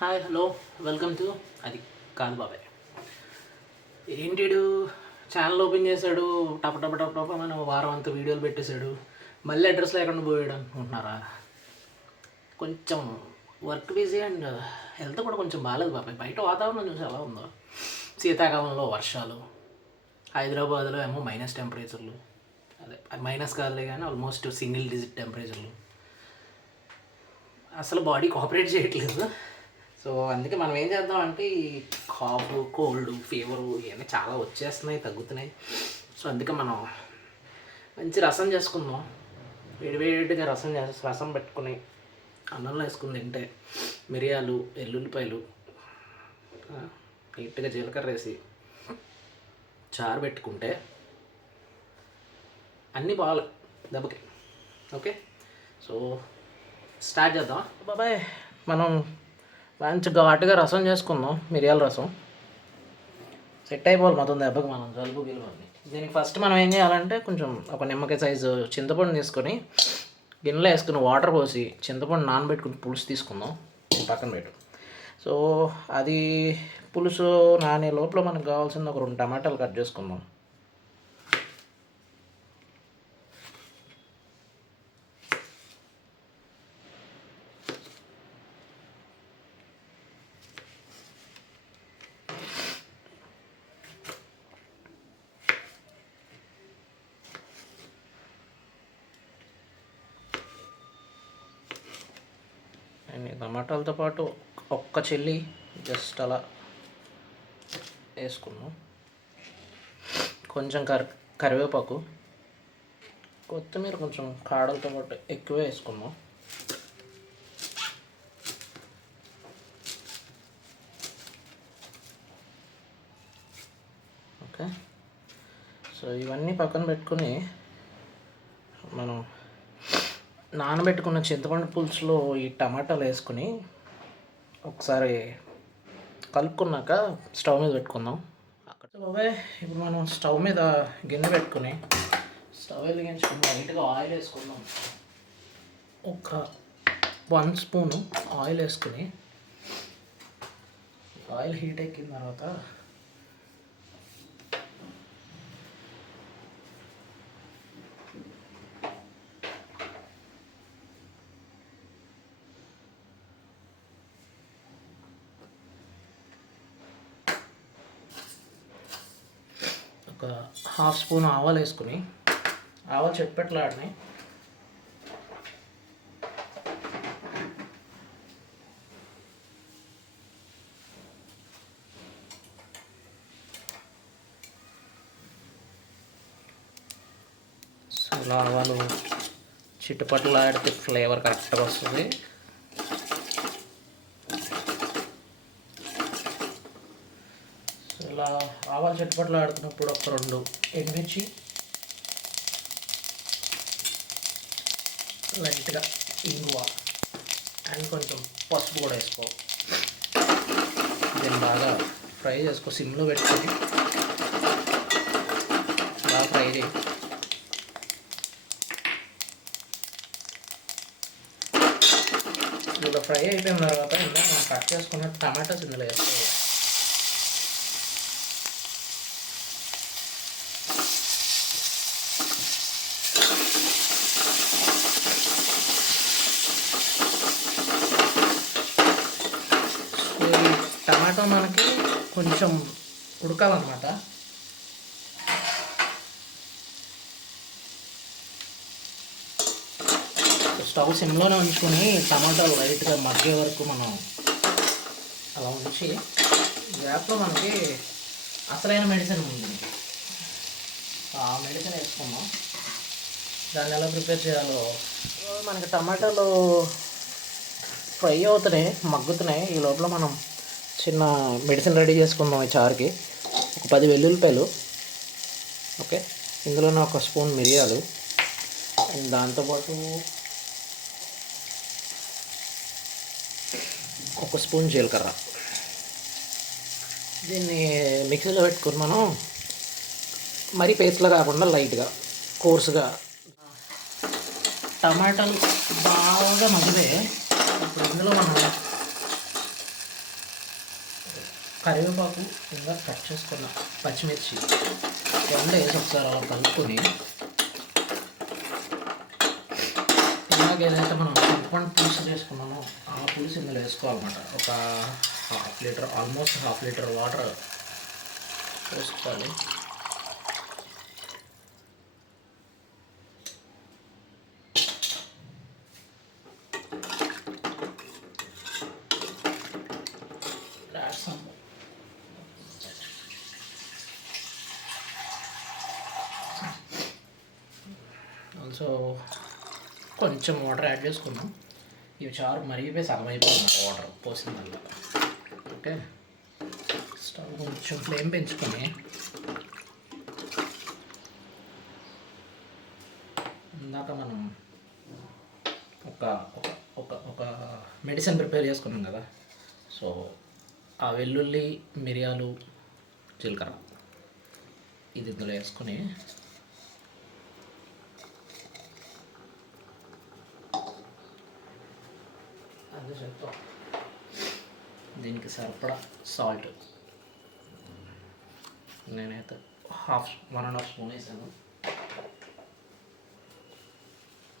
Hi hello welcome to అది కాదు బాబాయ్. ఏంటిడు ఛానల్ ఓపెన్ చేశాడు, టప టప టప టప మనం వారం అంతా వీడియోలు పెట్టేశాడు, మళ్ళీ అడ్రస్ లేకుండా పోయాడు అనుకుంటున్నారా? కొంచెం వర్క్ బిజీ అండ్ హెల్త్ కూడా కొంచెం బాగాలేదు బాబాయ్. బయట వాతావరణం చూసి ఎలా ఉందో, శీతాకాలంలో వర్షాలు, హైదరాబాద్లో ఏమో మైనస్ టెంపరేచర్లు, అదే మైనస్ కాదులే కానీ ఆల్మోస్ట్ సింగిల్ డిజిట్ టెంపరేచర్లు. అసలు బాడీ కోఆపరేట్ చేయట్లేదు. సో అందుకే మనం ఏం చేద్దాం అంటే ఈ కాఫ్, కోల్డ్, ఫీవరు ఇవన్నీ చాలా వచ్చేస్తున్నాయి, తగ్గుతున్నాయి. సో అందుకే మనం మంచి రసం చేసుకుందాం. వేడివేడిగా రసం పెట్టుకుని అన్నంలో వేసుకుని తింటే, మిరియాలు, ఎల్లుల్లిపాయలు, నీట్గా జీలకర్ర వేసి చారు పెట్టుకుంటే అన్నీ బాగాలి దెబ్బకి. ఓకే, సో స్టార్ట్ చేద్దాం బాబాయ్. మనం మంచి ఘాటుగా రసం చేసుకుందాం, మిరియాల రసం. సెట్ అయిపోవాలి మొత్తం దెబ్బకి మనం జలుబు గిలుబని. దీనికి ఫస్ట్ మనం ఏం చేయాలంటే కొంచెం ఒక నిమ్మకాయ సైజు చింతపండు తీసుకొని గిన్నెలో వేసుకుని వాటర్ పోసి చింతపండు నానబెట్టుకుని పులుసు తీసుకుందాం, పక్కన పెట్టు. సో అది పులుసు నానే లోపల మనకు కావాల్సింది ఒక 2 టమాటాలు కట్ చేసుకుందాం. టమాటాలతో పాటు ఒక్క చిల్లి జస్ట్ అలా వేసుకున్నాం. కొంచెం కరివేపాకు, కొత్తిమీర కొంచెం కాడలతో పాటు ఎక్కువ వేసుకున్నాం. ఓకే, సో ఇవన్నీ పక్కన పెట్టుకొని మనం నానబెట్టుకున్న చింతపండు పులుసులో ఈ టమాటాలు వేసుకొని ఒకసారి కలుపుకున్నాక స్టవ్ మీద పెట్టుకుందాం. అక్కడ ఇప్పుడు మనం స్టవ్ మీద గిన్నె పెట్టుకుని స్టవ్ వెలిగించుకుని లైట్గా ఆయిల్ వేసుకుందాం. ఒక 1 స్పూను ఆయిల్ వేసుకుని ఆయిల్ హీట్ ఎక్కిన తర్వాత ఒక 1/2 స్పూన్ ఆవాలు వేసుకుని, ఆవాలు చెట్పెట్లాడినాయి. సో ఇలా ఆవాలు చిట్టుపట్లాడితే ఫ్లేవర్ కరెక్ట్గా వస్తుంది. ఇలా ఆవాలు చెట్టుపట్లు ఆడుతున్నప్పుడు ఒక 2 ఎండుమిర్చి, లైట్గా ఇంగువ అండ్ కొంచెం పసుపు కూడా వేసుకో. దీన్ని బాగా ఫ్రై చేసుకో, సిమ్లో పెట్టుకొని బాగా ఫ్రై చేయి. ఇలా ఫ్రై అయిపోయిన తర్వాత ఇంకా మనం కట్ చేసుకున్న టమాటాస్ ఇందులో వేసుకోవాలి. టమాటో మనకి కొంచెం ఉడకాలన్నమాట. స్టవ్ సిమ్లోనే ఉంచుకొని టమాటాలు లైట్గా మగ్గే వరకు మనం అలా ఉంచి, గ్యాప్లో మనకి అసలైన మెడిసిన్ ఉంది, ఆ మెడిసిన్ వేసుకున్నాం. దాన్ని ఎలా ప్రిపేర్ చేయాలో మనకి టమాటాలు ఫ్రై అవుతున్నాయి, మగ్గుతున్నాయి. ఈ లోపల మనం చిన్న మెడిసిన్ రెడీ చేసుకుందాం ఈ చారుకి. ఒక 10 వెల్లుల్లిపాయలు, ఓకే, ఇందులోనే 1 స్పూన్ మిరియాలు, దాంతోపాటు 1 స్పూన్ జీలకర్ర. దీన్ని మిక్సీలో పెట్టుకుని మనం మరీ పేస్ట్లో కాకుండా లైట్గా కోర్సుగా. టమాటాలు బాగా మగ్గితే ఇప్పుడు ఇందులో మనం కరివేపాకు ఇంకా కట్ చేసుకున్న పచ్చిమిర్చి రెండు వేసి ఒకసారి అలా కలుపుకొని ఇలాగ ఏదైతే మనం చింతపండు పులుసు చేసుకున్నామో ఆ పులుసు ఇందులో వేసుకోవాలన్నమాట. ఒక half litre, almost half litre water వేసుకోవాలి. ఆల్సో కొంచెం వాటర్ యాడ్ చేసుకున్నాం. ఇవి చారు మరిగిపోయి సగం అయిపోతుంది వాటర్ పోసిన వల్ల. ఓకే, స్టవ్ కొంచెం ఫ్లేమ్ పెంచుకొని ఇందాక మనం ఒక ఒక ఒక మెడిసిన్ ప్రిపేర్ చేసుకున్నాం కదా, సో ఆ వెల్లుల్లి, మిరియాలు, జీలకర్ర ఇది ఇందులో వేసుకొని దీనికి సరిపడా సాల్ట్ నేనైతే 1.5 స్పూన్ వేసాను.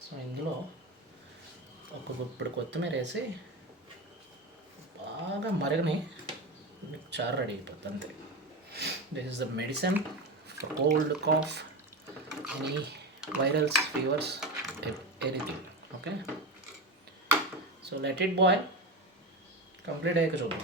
సో ఇందులో ఒక గుప్పెడు కొత్తిమీర వేసి బాగా మరగని మీకు చారు రెడీ అయిపోతుంది అంతే. This is the medicine for cold, cough, any virals, fevers, anything. Okay, so let it boil. Complete అయ్యాక చూద్దాం.